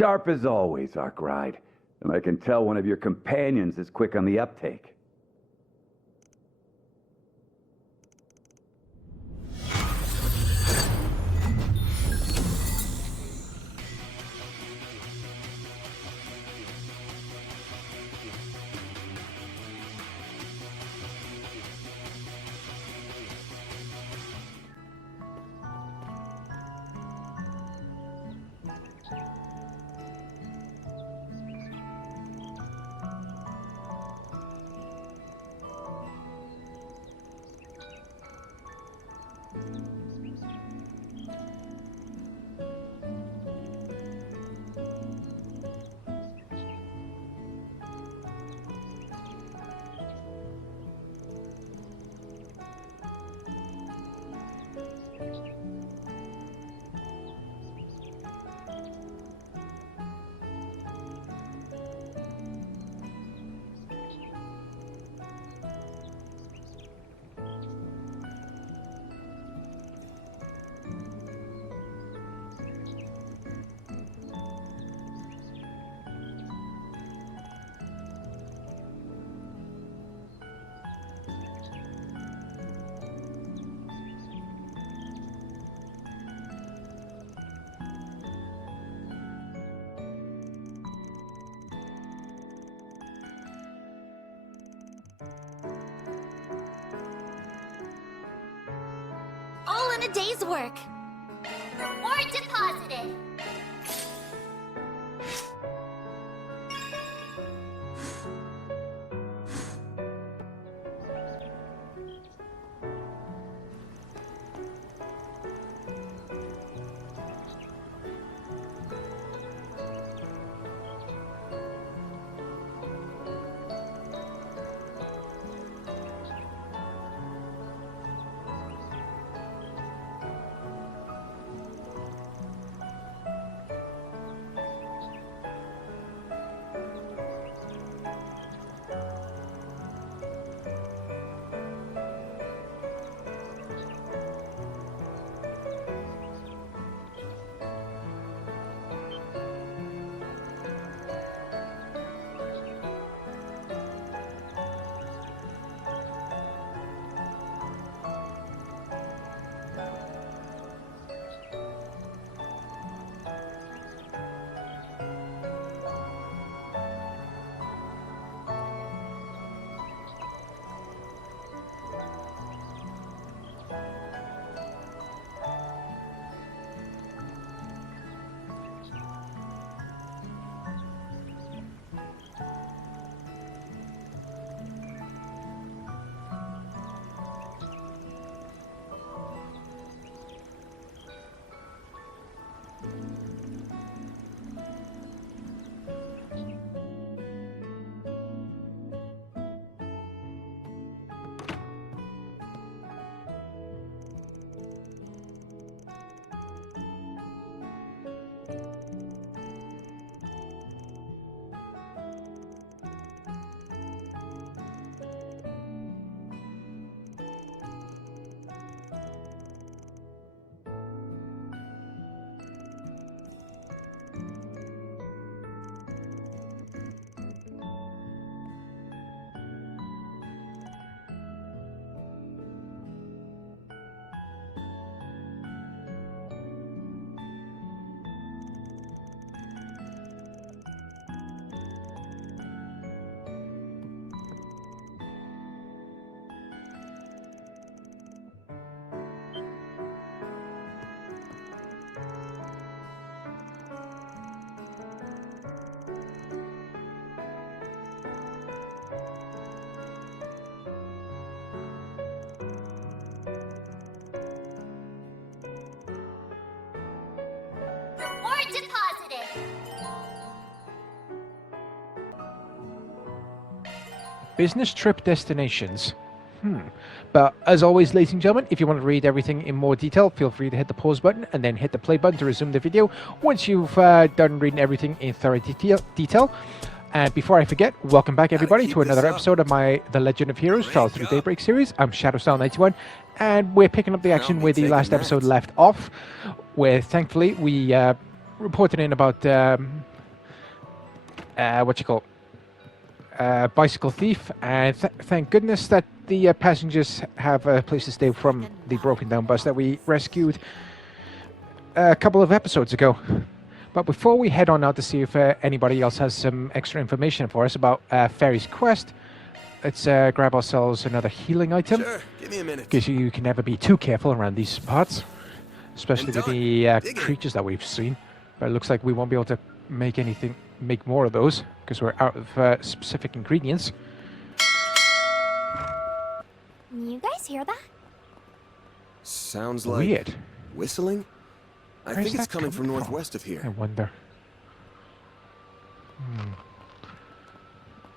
Sharp as always, Arkwright. And I can tell one of your companions is quick on the uptake. All in a day's work. Reward deposited. Deposited. Business trip destinations. But as always, ladies and gentlemen, if you want to read everything in more detail, feel free to hit the pause button and then hit the play button to resume the video once you've done reading everything in thorough detail. And before I forget, welcome back everybody to another episode of my The Legend of Heroes Trials through Daybreak series. I'm ShadowStyle91, and we're picking up the action where the last episode left off, where thankfully we reported in about bicycle thief, and thank goodness that the passengers have a place to stay from the broken down bus that we rescued a couple of episodes ago. But before we head on out to see if anybody else has some extra information for us about Fairy's quest, let's grab ourselves another healing item. Sure, give me a minute. Because you can never be too careful around these parts, especially with the creatures that we've seen. But it looks like we won't be able to make more of those because we're out of specific ingredients. You guys hear that? Sounds like Weird. whistling? I Where's think it's that coming from coming northwest of I here. wonder.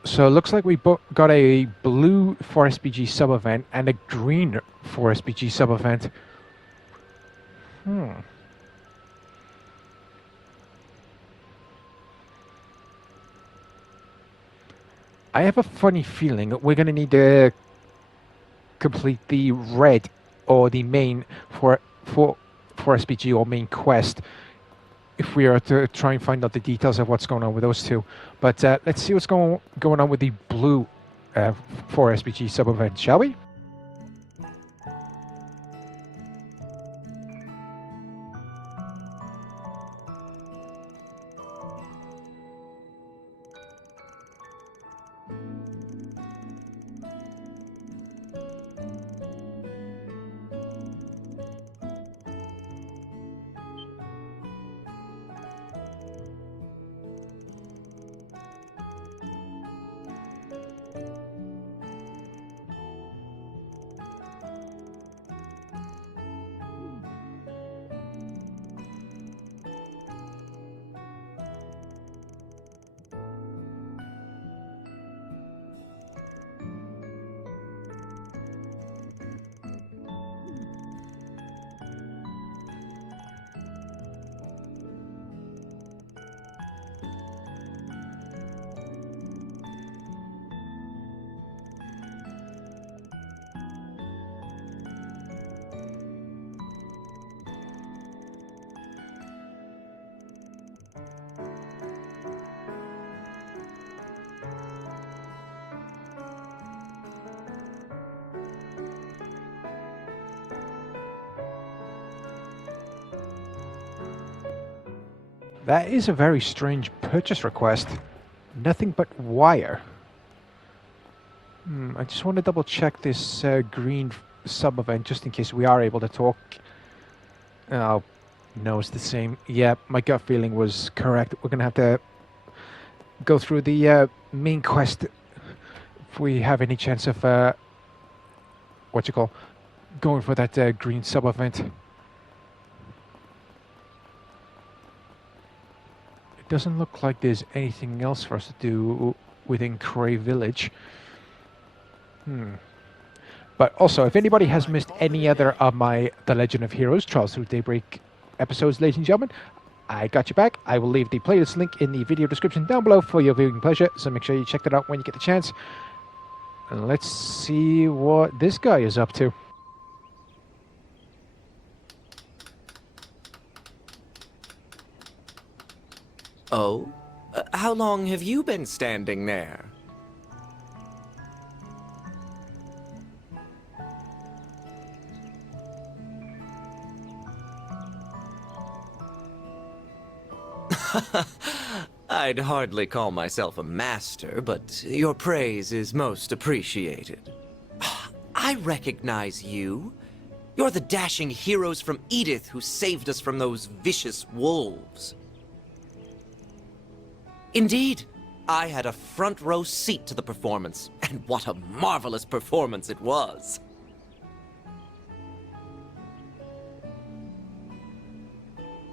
So it looks like we got a blue 4SPG sub-event and a green 4SPG sub-event. I have a funny feeling that we're going to need to complete the red or the main for SPG or main quest if we are to try and find out the details of what's going on with those two. But let's see what's going on with the blue 4SPG sub-event, shall we? That is a very strange purchase request. Nothing but wire. I just want to double check this green sub-event just in case we are able to talk. Oh, no, it's the same. Yeah, my gut feeling was correct. We're going to have to go through the main quest if we have any chance of, going for that green sub-event. It doesn't look like there's anything else for us to do within Cray Village. But also, if anybody has missed any other of my The Legend of Heroes Trials Through Daybreak episodes, ladies and gentlemen, I got you back. I will leave the playlist link in the video description down below for your viewing pleasure, so make sure you check that out when you get the chance. And let's see what this guy is up to. Oh? How long have you been standing there? I'd hardly call myself a master, but your praise is most appreciated. I recognize you. You're the dashing heroes from Edith who saved us from those vicious wolves. Indeed, I had a front row seat to the performance, and what a marvelous performance it was.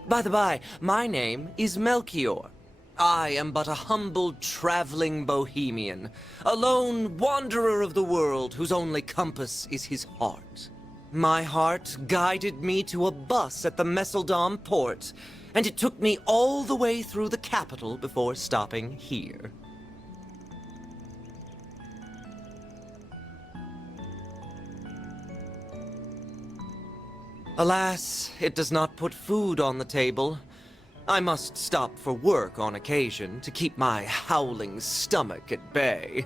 By the by, my name is Melchior. I am but a humble traveling bohemian, a lone wanderer of the world whose only compass is his heart. My heart guided me to a bus at the Messeldom port, and it took me all the way through the capital before stopping here. Alas, it does not put food on the table. I must stop for work on occasion to keep my howling stomach at bay.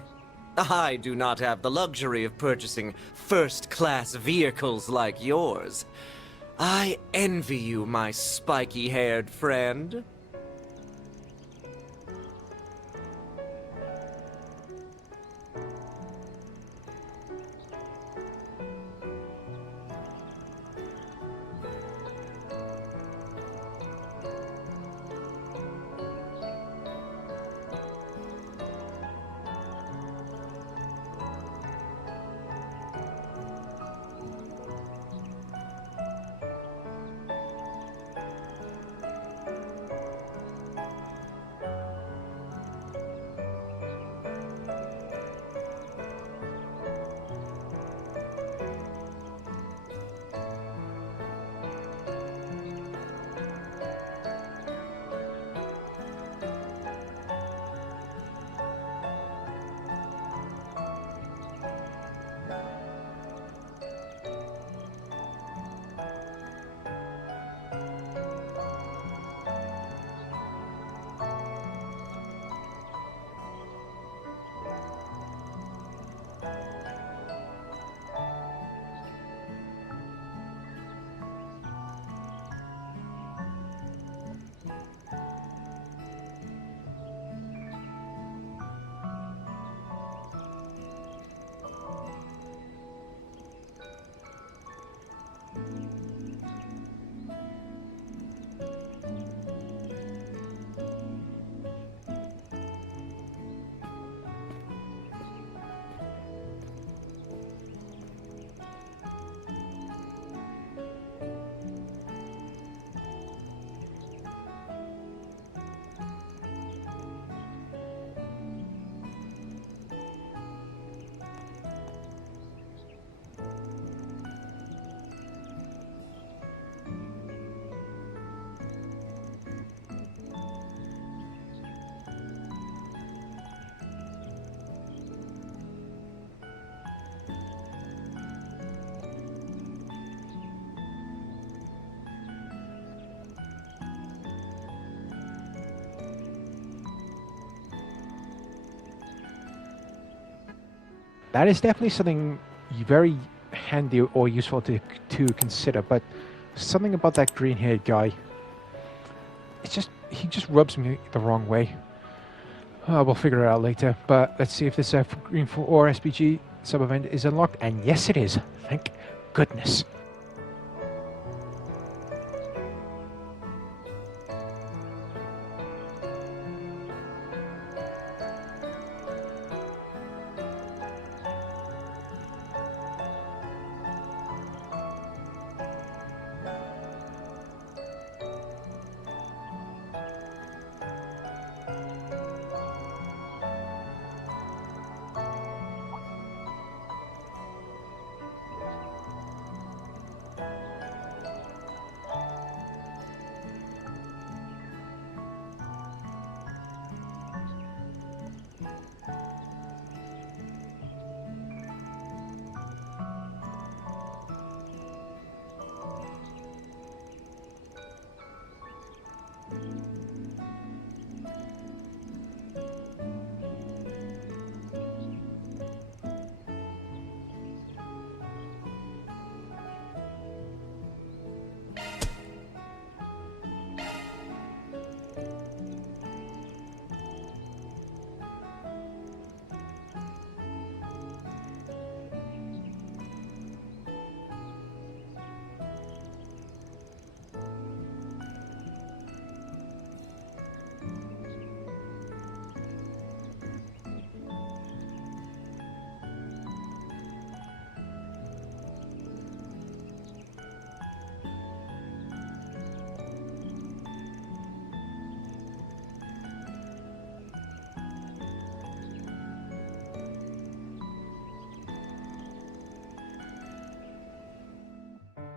I do not have the luxury of purchasing first-class vehicles like yours. I envy you, my spiky-haired friend. That is definitely something very handy or useful to consider, but something about that green-haired guy, he just rubs me the wrong way. We'll figure it out later, but let's see if this Green 4 SPG sub-event is unlocked, and yes it is, thank goodness.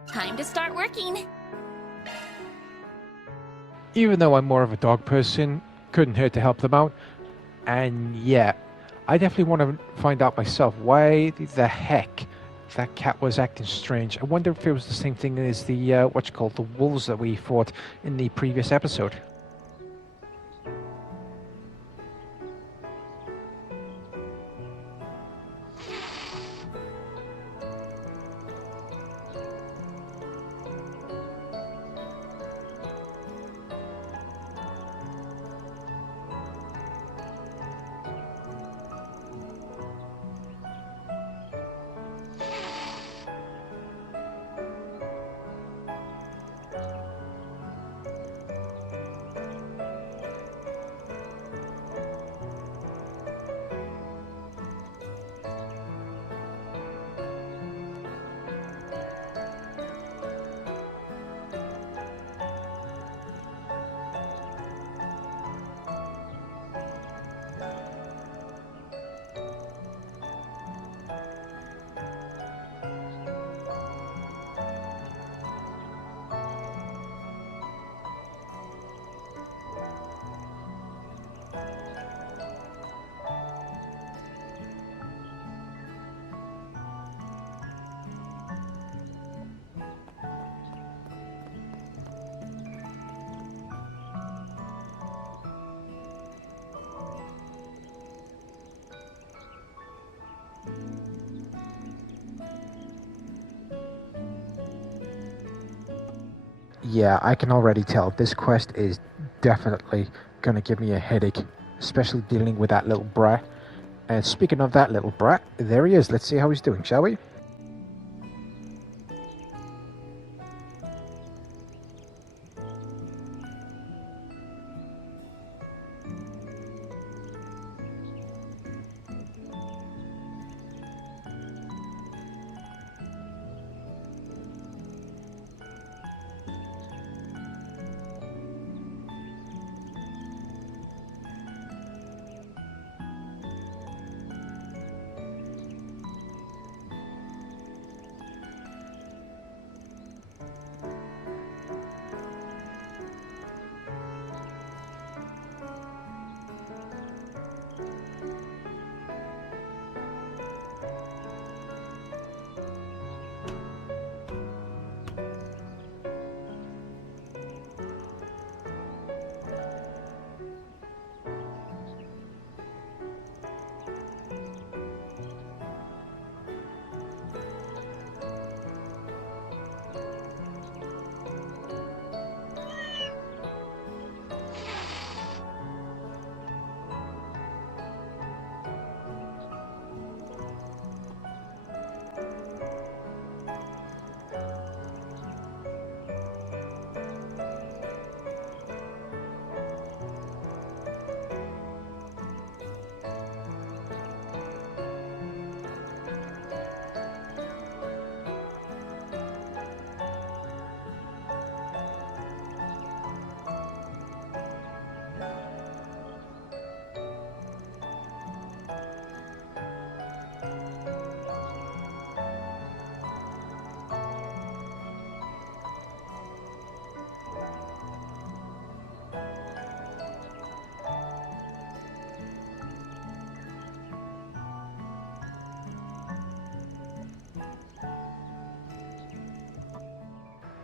Time to start working. Even though I'm more of a dog person, couldn't hurt to help them out. And yeah, I definitely want to find out myself why the heck that cat was acting strange. I wonder if it was the same thing as the, the wolves that we fought in the previous episode. Yeah, I can already tell this quest is definitely gonna give me a headache, especially dealing with that little brat. And speaking of that little brat, there he is. Let's see how he's doing, shall we?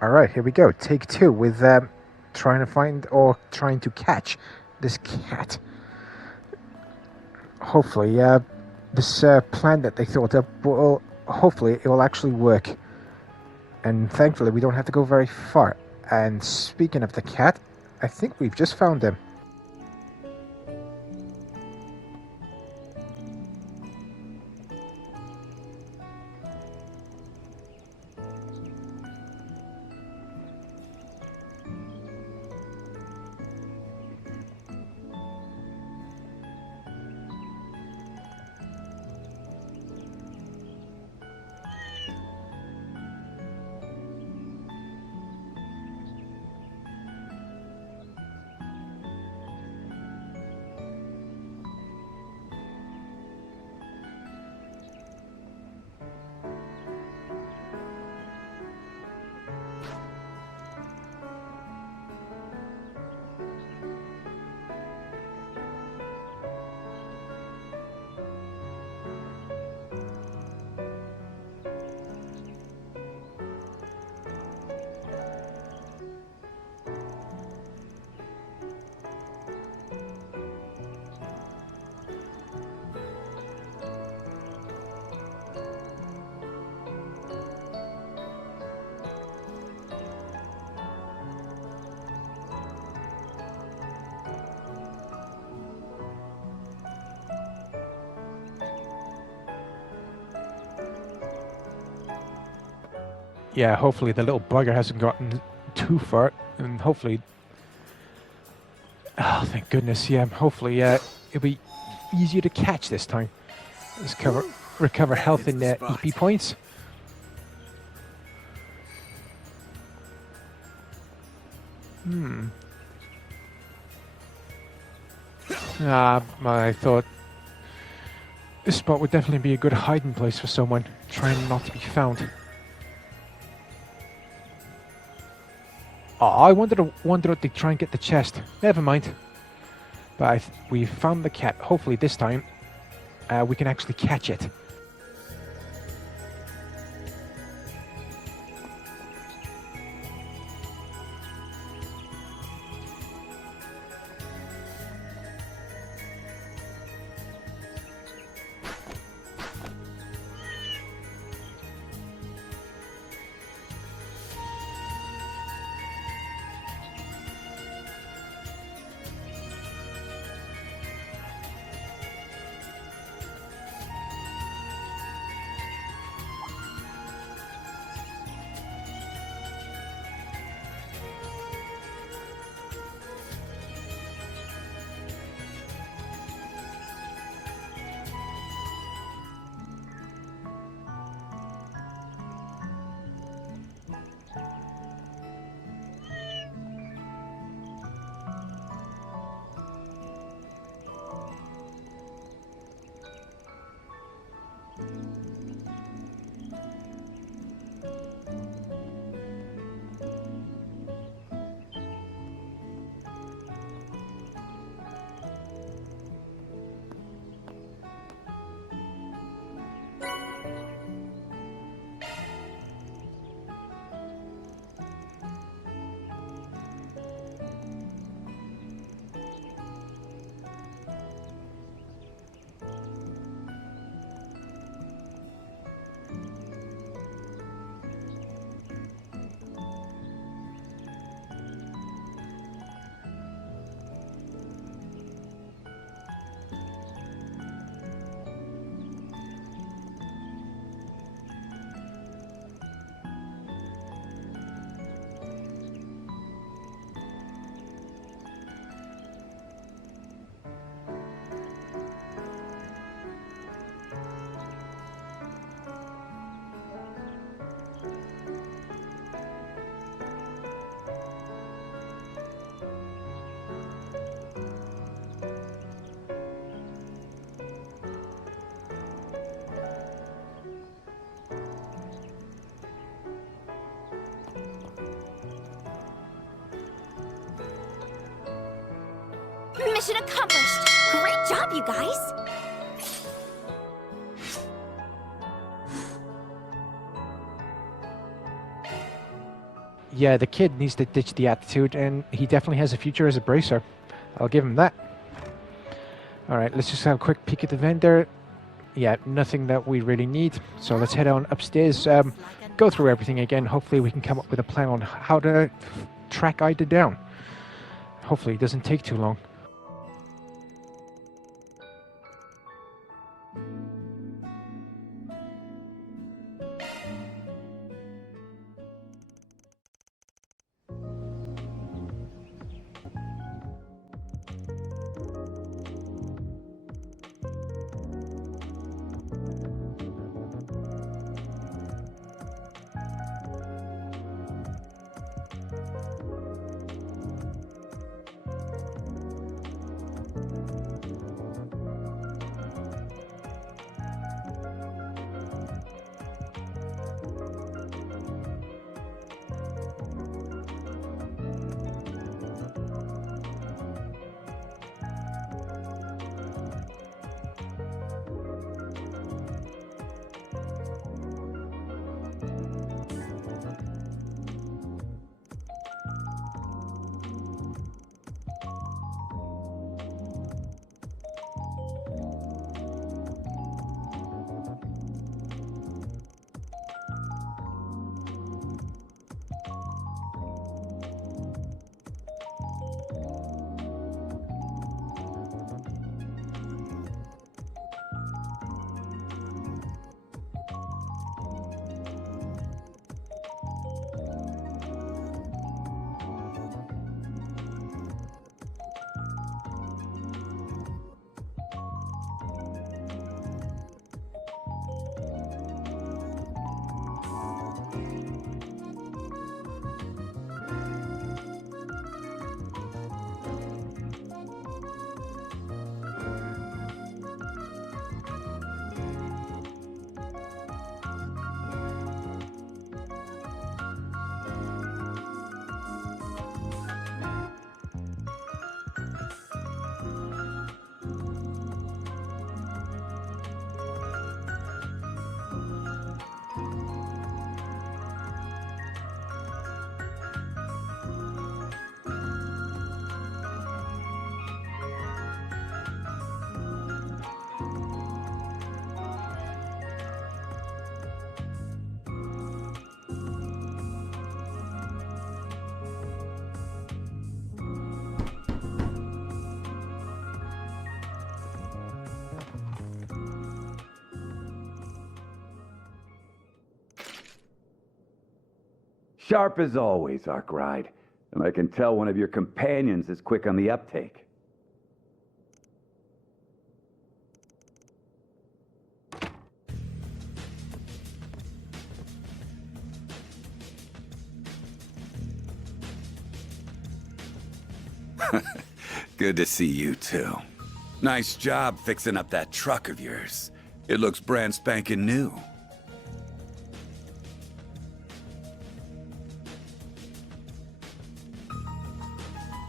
Alright, here we go. Take two with trying to find or trying to catch this cat. Hopefully, this plan that they thought up, will, hopefully it will actually work. And thankfully we don't have to go very far. And speaking of the cat, I think we've just found him. Yeah, hopefully the little bugger hasn't gotten too far, and hopefully... Oh, thank goodness, yeah, hopefully it'll be easier to catch this time. Let's recover health in EP points. I thought this spot would definitely be a good hiding place for someone trying not to be found. Oh, I wondered if they try and get the chest. Never mind. But we found the cat. Hopefully this time we can actually catch it. Mission accomplished! Great job, you guys! Yeah, the kid needs to ditch the attitude, and he definitely has a future as a bracer. I'll give him that. Alright, let's just have a quick peek at the vendor. Yeah, nothing that we really need. So let's head on upstairs, go through everything again. Hopefully we can come up with a plan on how to track Ida down. Hopefully it doesn't take too long. Sharp as always, Arkwright. And I can tell one of your companions is quick on the uptake. Good to see you, too. Nice job fixing up that truck of yours. It looks brand spanking new.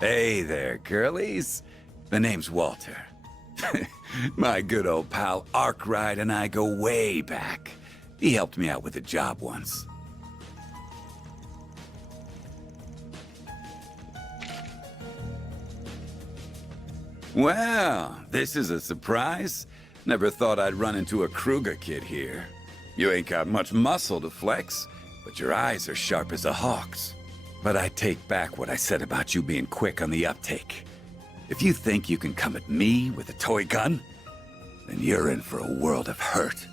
Hey there, girlies. The name's Walter. My good old pal Arkwright and I go way back. He helped me out with a job once. Well, this is a surprise. Never thought I'd run into a Kruger kid here. You ain't got much muscle to flex, but your eyes are sharp as a hawk's. But I take back what I said about you being quick on the uptake. If you think you can come at me with a toy gun, then you're in for a world of hurt.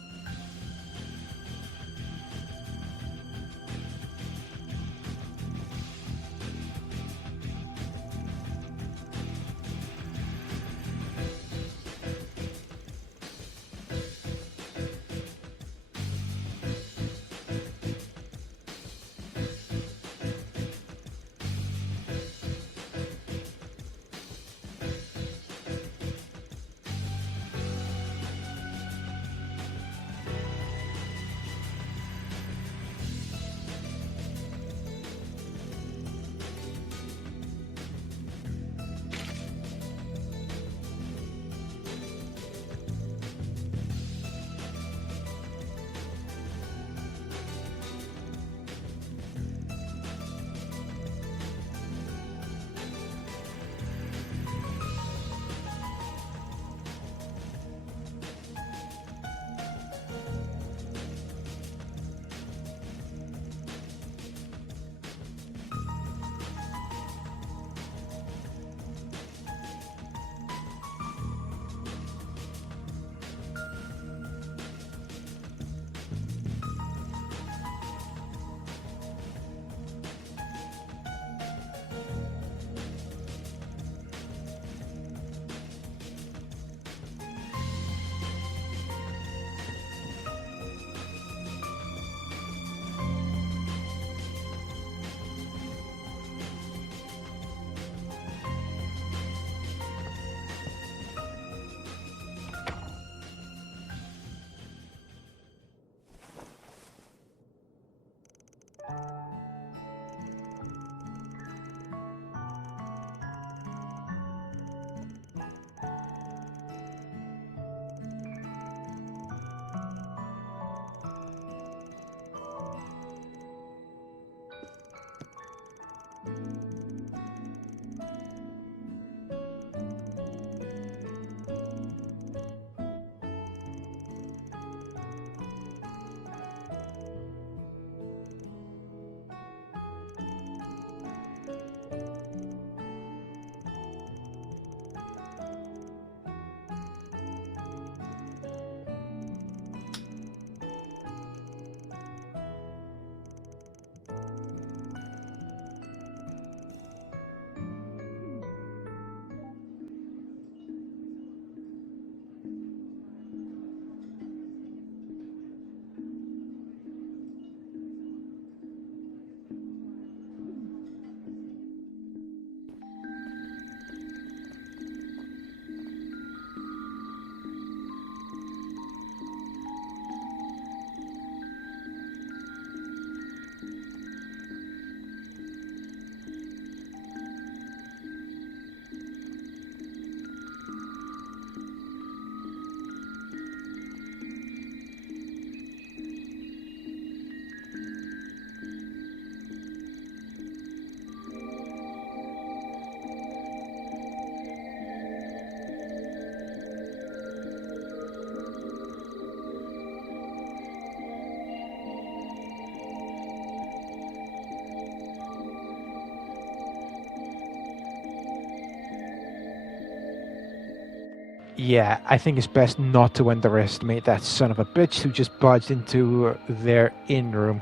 Yeah, I think it's best not to underestimate that son of a bitch who just barged into their in room.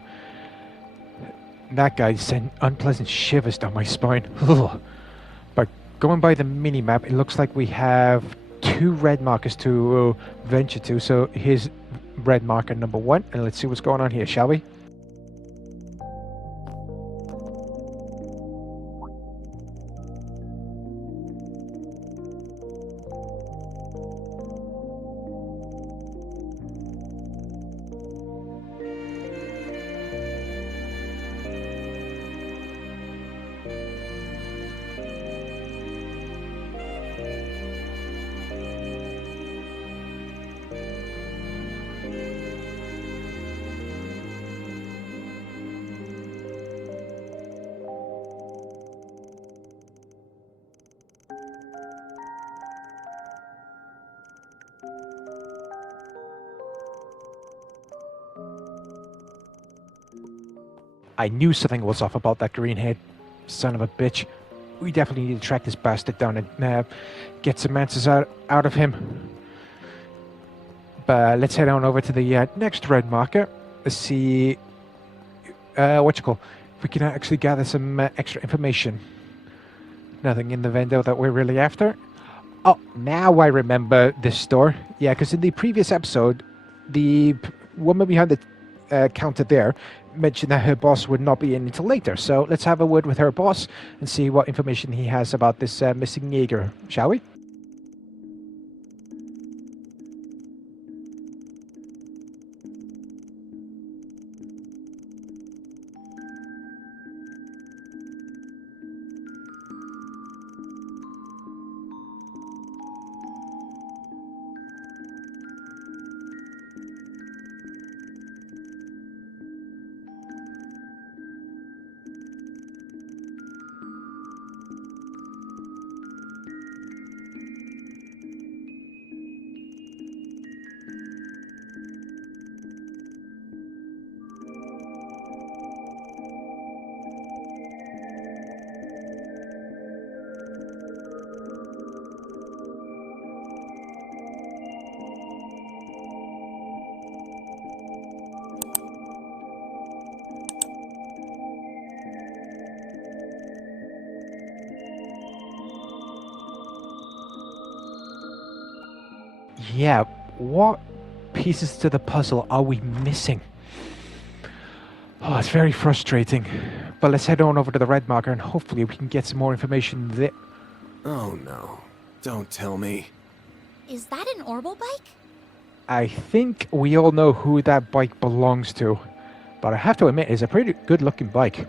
That guy sent unpleasant shivers down my spine. Ugh. But going by the mini-map, it looks like we have 2 red markers to venture to. So here's red marker number 1, and let's see what's going on here, shall we? I knew something was off about that greenhead. Son of a bitch. We definitely need to track this bastard down and get some answers out of him. But let's head on over to the next red marker. Let's see if we can actually gather some extra information. Nothing in the vendor that we're really after. Oh, now I remember this store. Yeah, because in the previous episode, the woman behind the counter there mentioned that her boss would not be in until later. So let's have a word with her boss and see what information he has about this missing Jaeger, shall we? Yeah, what pieces to the puzzle are we missing? Oh, it's very frustrating. But let's head on over to the red marker and hopefully we can get some more information there. Oh no. Don't tell me. Is that an Orbital bike? I think we all know who that bike belongs to. But I have to admit, it's a pretty good looking bike.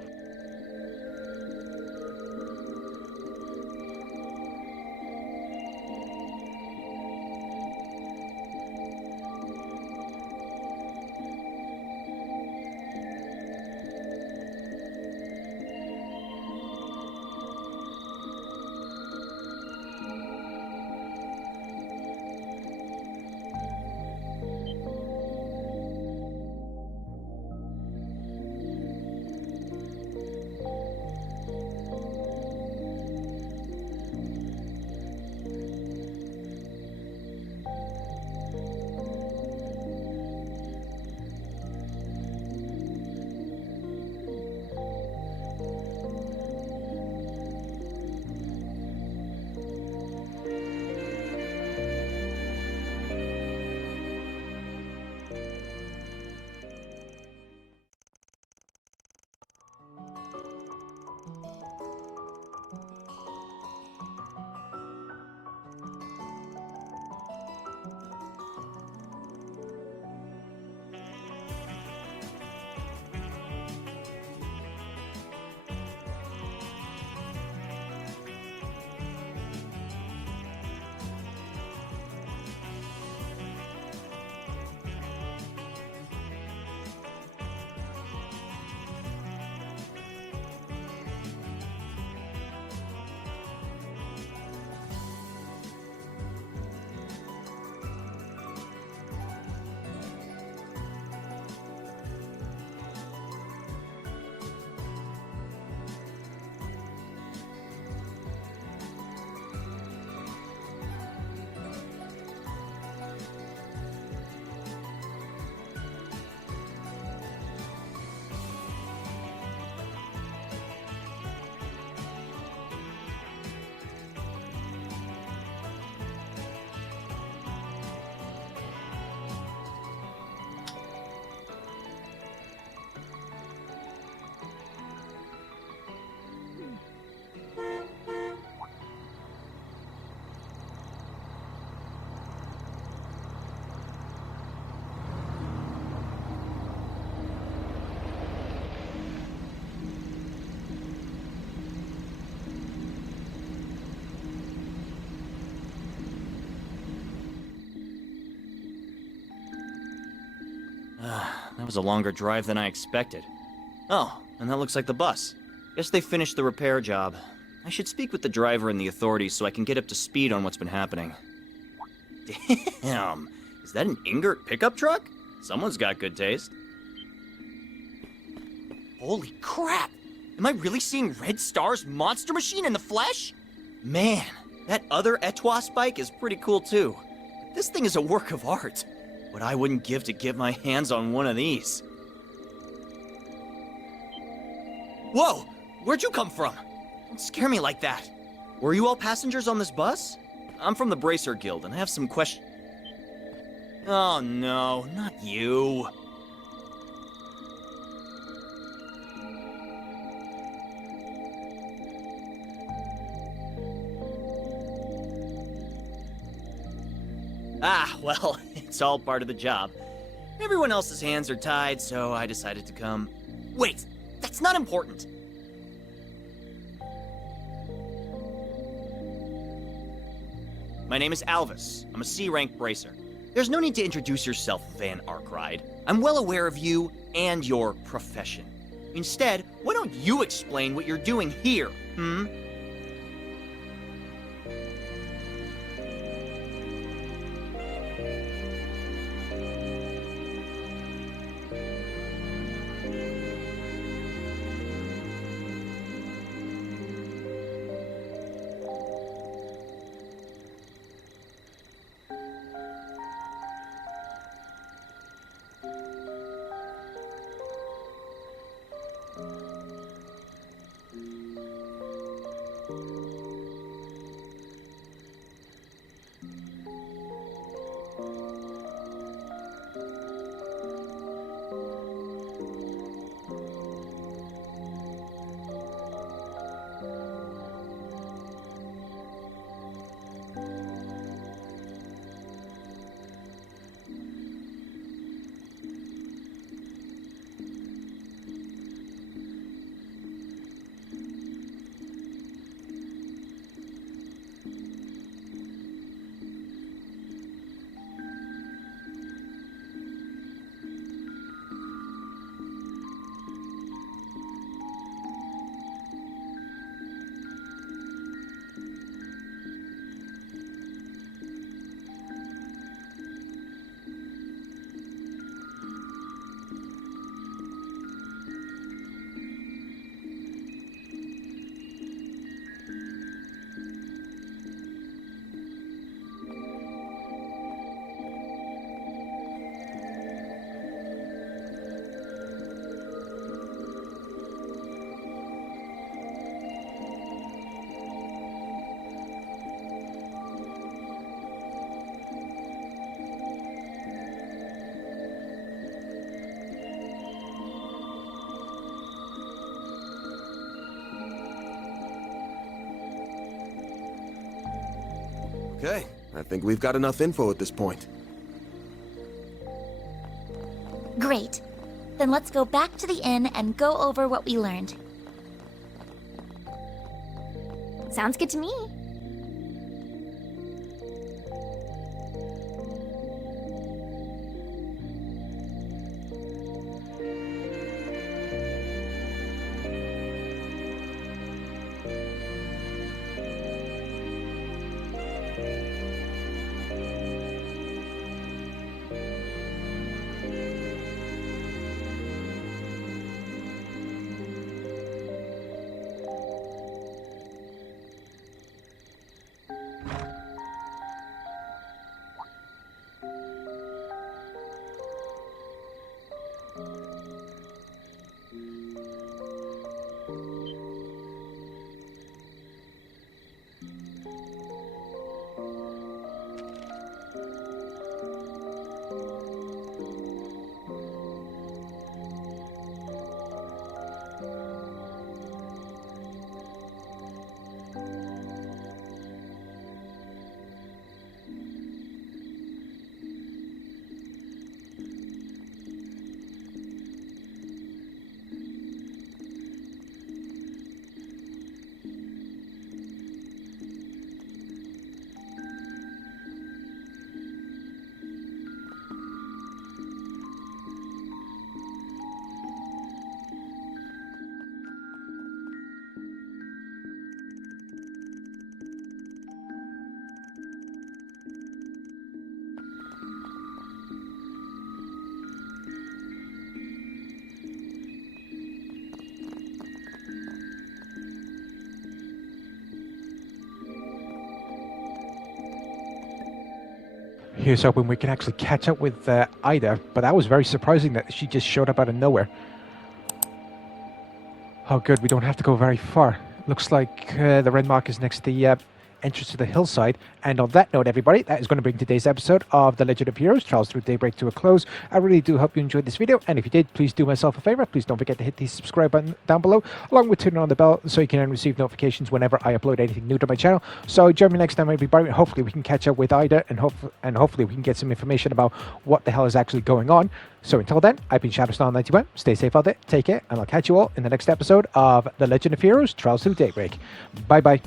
That was a longer drive than I expected. Oh, and that looks like the bus. Guess they finished the repair job. I should speak with the driver and the authorities so I can get up to speed on what's been happening. Damn, is that an Ingert pickup truck? Someone's got good taste. Holy crap! Am I really seeing Red Star's monster machine in the flesh? Man, that other Etwas bike is pretty cool too. This thing is a work of art. What I wouldn't give to get my hands on one of these. Whoa! Where'd you come from? Don't scare me like that. Were you all passengers on this bus? I'm from the Bracer Guild and I have some questions. Oh no, not you. Ah, well, it's all part of the job. Everyone else's hands are tied, so I decided to come. Wait, that's not important. My name is Alvis. I'm a C-rank bracer. There's no need to introduce yourself, Van Arkride. I'm well aware of you and your profession. Instead, why don't you explain what you're doing here, hmm? Okay, I think we've got enough info at this point. Great. Then let's go back to the inn and go over what we learned. Sounds good to me. Here's hoping we can actually catch up with Ida, but that was very surprising that she just showed up out of nowhere. Oh good, we don't have to go very far. Looks like the red mark is next to the entrance to the hillside. And on that note, everybody, that is going to bring today's episode of The Legend of Heroes, Trials Through Daybreak to a close. I really do hope you enjoyed this video, and if you did, please do myself a favor. Please don't forget to hit the subscribe button down below, along with turning on the bell so you can receive notifications whenever I upload anything new to my channel. So join me next time, everybody. Hopefully we can catch up with Ida, and hopefully we can get some information about what the hell is actually going on. So until then, I've been Shadowstar91. Stay safe out there, take care, and I'll catch you all in the next episode of The Legend of Heroes, Trials Through Daybreak. Bye-bye.